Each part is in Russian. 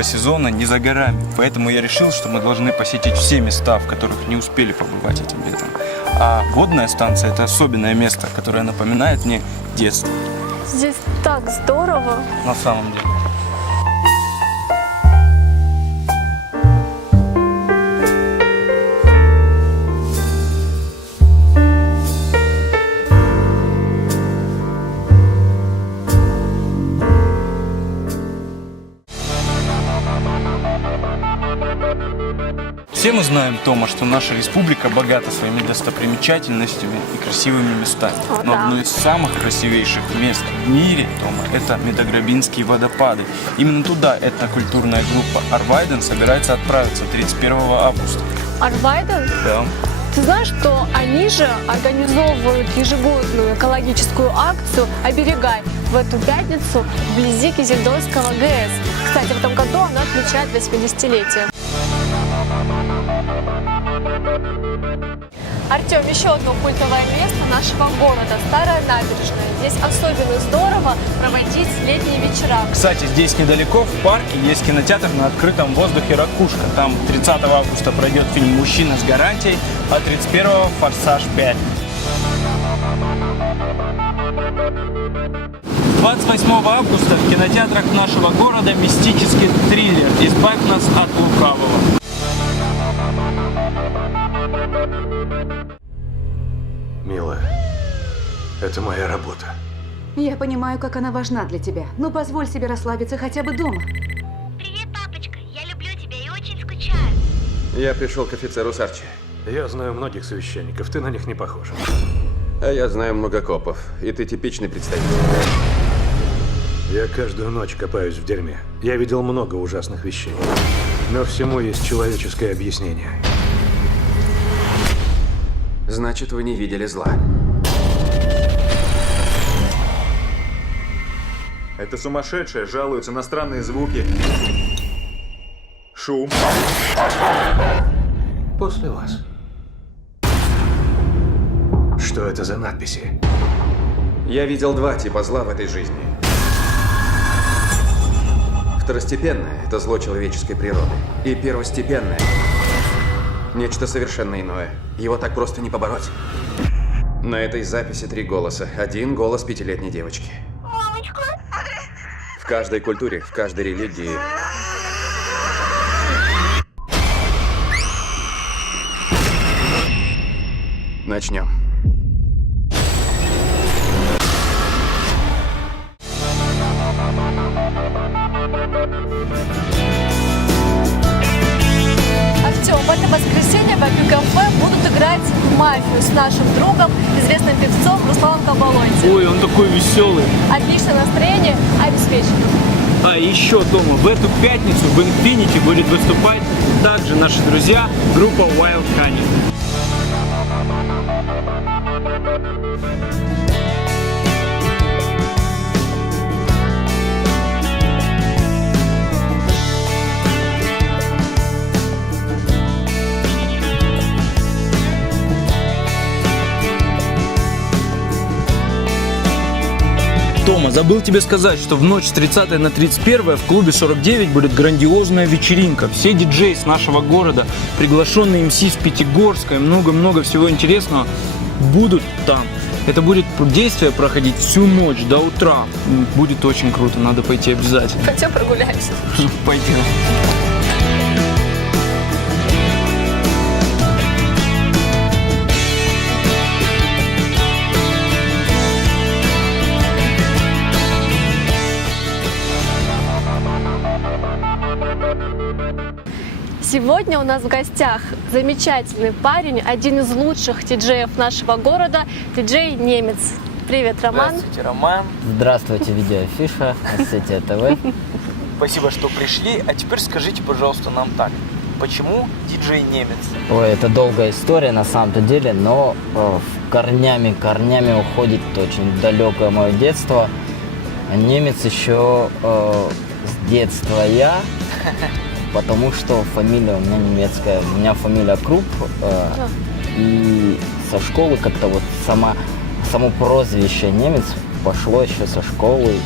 летнего сезона не за горами. Поэтому я решил, что мы должны посетить все места, в которых не успели побывать этим летом. А водная станция – это особенное место, которое напоминает мне детство. Здесь так здорово. На самом деле. Все мы знаем, Тома, что наша республика богата своими достопримечательностями и красивыми местами. Но одно из самых красивейших мест в мире, Тома, это Медограбинские водопады. Именно туда этнокультурная группа Арвайден собирается отправиться 31 августа. Арвайден? Да. Ты знаешь, что они же организовывают ежегодную экологическую акцию «Оберегай» в эту пятницу вблизи Кизельдойского ГЭС. Кстати, в этом году она отмечает 80-летие. Артем, еще одно культовое место нашего города – Старая набережная. Здесь особенно здорово проводить летние вечера. Кстати, здесь недалеко, в парке, есть кинотеатр на открытом воздухе «Ракушка». Там 30 августа пройдет фильм «Мужчина с гарантией», а 31-го «Форсаж 5». 28 августа в кинотеатрах нашего города мистический триллер «Избавь нас от лукавого». Милая, это моя работа. Я понимаю, как она важна для тебя. Но позволь себе расслабиться хотя бы дома. Привет, папочка. Я люблю тебя и очень скучаю. Я пришел к офицеру Сарчи. Я знаю многих священников, ты на них не похожа. А я знаю много копов, и ты типичный представитель. Я каждую ночь копаюсь в дерьме. Я видел много ужасных вещей. Но всему есть человеческое объяснение. Значит, вы не видели зла. Это сумасшедшая жалуется на странные звуки. Шум. После вас. Что это за надписи? Я видел два типа зла в этой жизни. Второстепенное – это зло человеческой природы. И первостепенное – нечто совершенно иное. Его так просто не побороть. На этой записи 3 голоса. Один голос 5-летней девочки. Мамочка. В каждой культуре, в каждой религии начнем. Артем, в это воскресенье в Апи-кафе будут играть «Мафию» с нашим другом, известным певцом Русланом Кабалонти. Ой, он такой веселый. Отличное настроение обеспечено. А еще, Тома, в эту пятницу в Infinity будет выступать также наши друзья, группа Wild Honey. Тома, забыл тебе сказать, что в ночь с 30 на 31 в клубе 49 будет грандиозная вечеринка. Все диджеи с нашего города, приглашенные МС с Пятигорска и много-много всего интересного будут там. Это будет действие проходить всю ночь до утра. Будет очень круто, надо пойти обязательно. Пойдем прогуляемся. Пойдем. Сегодня у нас в гостях замечательный парень, один из лучших диджеев нашего города, диджей Немец. Привет, Роман. Здравствуйте, Роман. Здравствуйте, видеоафиша, Осетия ТВ. Спасибо, что пришли. А теперь скажите, пожалуйста, нам так. Почему диджей Немец? Ой, это долгая история на самом-то деле, но корнями уходит очень далекое мое детство. Немец еще с детства я, потому что фамилия у меня немецкая. У меня фамилия Круп, и со школы как-то вот само прозвище Немец пошло еще со школы.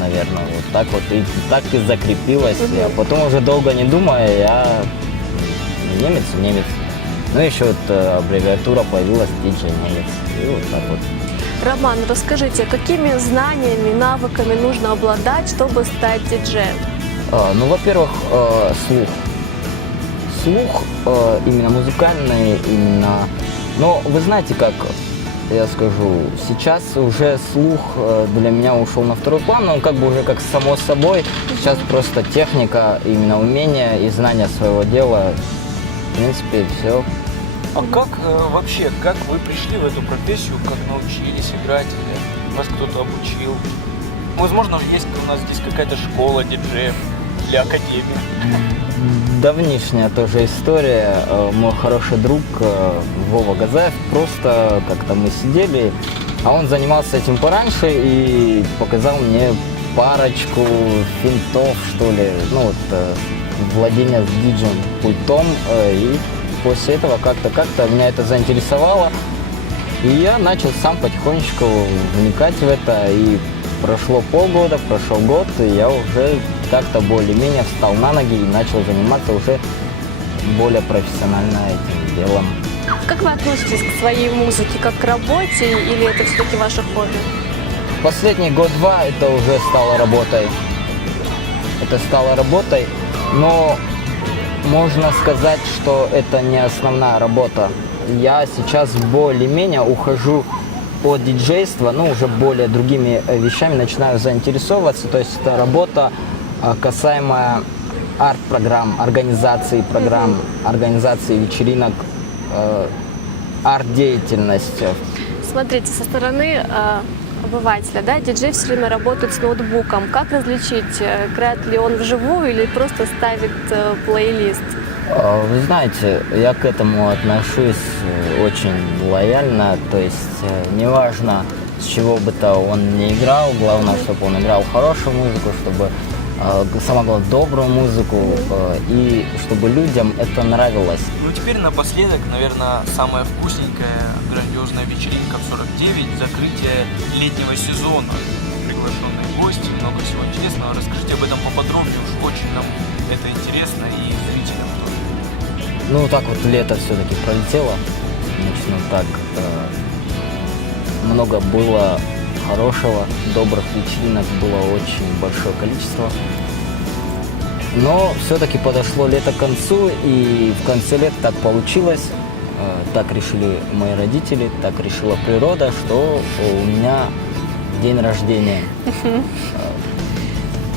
наверное, вот так вот. И так и закрепилось. А потом уже долго не думая, я немец. Ну, еще вот аббревиатура появилась, диджей немец. И вот так вот. Роман, расскажите, какими знаниями, навыками нужно обладать, чтобы стать диджеем? Ну, во-первых, слух. Слух именно музыкальный, именно... Но вы знаете, как я скажу, сейчас уже слух для меня ушел на второй план, но он как бы уже как само собой. Сейчас просто техника, именно умение и знание своего дела. В принципе, все. А как вообще, как вы пришли в эту профессию, как научились играть, или вас кто-то обучил? Возможно, есть у нас здесь какая-то школа диджеев или академия. Давнишняя тоже история. Мой хороший друг Вова Газаев, просто как-то мы сидели, а он занимался этим пораньше и показал мне парочку финтов, что ли, ну вот, владения с диджеем пультом, и после этого как-то меня это заинтересовало, и я начал сам потихонечку вникать в это, и прошло полгода, прошел год, и я уже как-то более-менее встал на ноги и начал заниматься уже более профессионально этим делом. Как вы относитесь к своей музыке, как к работе, или это все-таки ваше хобби? Последний год-два это уже стало работой. Это стало работой, но можно сказать, что это не основная работа. Я сейчас более-менее ухожу от диджейства, ну, уже более другими вещами начинаю заинтересовываться. То есть это работа, касаемая арт-программ, организации программ, организации вечеринок, арт-деятельности. Смотрите, со стороны обывателя, да, диджей все время работает с ноутбуком. Как различить, играет ли он вживую или просто ставит плейлист? Вы знаете, я к этому отношусь очень лояльно, то есть неважно, с чего бы то он не играл, главное, чтобы он играл хорошую музыку, чтобы самое главное, добрую музыку, и чтобы людям это нравилось. Ну теперь напоследок, наверное, самая вкусненькая, грандиозная вечеринка в 49, закрытие летнего сезона. Приглашенные гости, много всего интересного. Расскажите об этом поподробнее, уж очень нам это интересно и зрителям тоже. Ну так вот лето все-таки пролетело, начну так, много было хорошего, добрых вечеринок было очень большое количество. Но все-таки подошло лето к концу, и в конце лета так получилось, так решили мои родители, так решила природа, что у меня день рождения.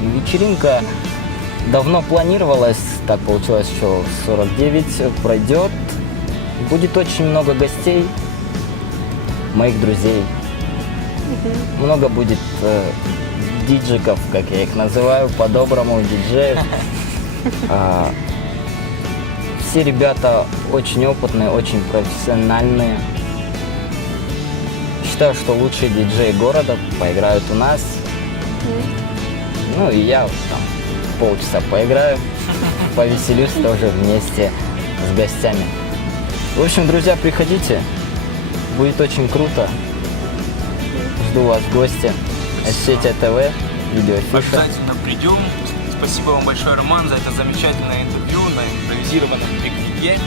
Вечеринка давно планировалась, так получилось, что 49 пройдет. Будет очень много гостей, моих друзей. Много будет диджиков, как я их называю, по-доброму диджеев. Все ребята очень опытные, очень профессиональные. Считаю, что лучшие диджеи города поиграют у нас. Ну и я там полчаса поиграю, повеселюсь тоже вместе с гостями. В общем, друзья, приходите, будет очень круто. Жду вас в гости. Осетия ТВ, видеофиша. Обязательно придем. Спасибо вам большое, Роман, за это замечательное интервью на импровизированном пикнике.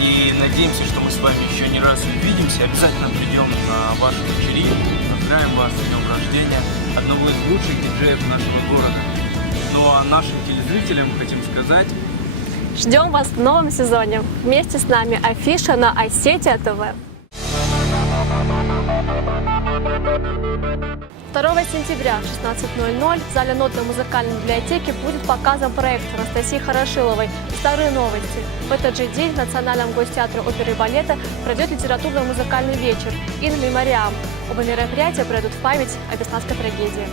И надеемся, что мы с вами еще не раз увидимся. Обязательно придем на вашу вечеринку. Поздравим вас с днем рождения одного из лучших диджеев нашего города. Ну а нашим телезрителям хотим сказать... Ждем вас в новом сезоне. Вместе с нами афиша на Осетия ТВ. 2 сентября в 16:00 в зале нотно-музыкальной библиотеки будет показан проект Анастасии Хорошиловой «Старые новости». В этот же день в Национальном гостеатре оперы и балета пройдет литературно-музыкальный вечер «In Memoriam». Оба мероприятия пройдут в память о Бесланской трагедии.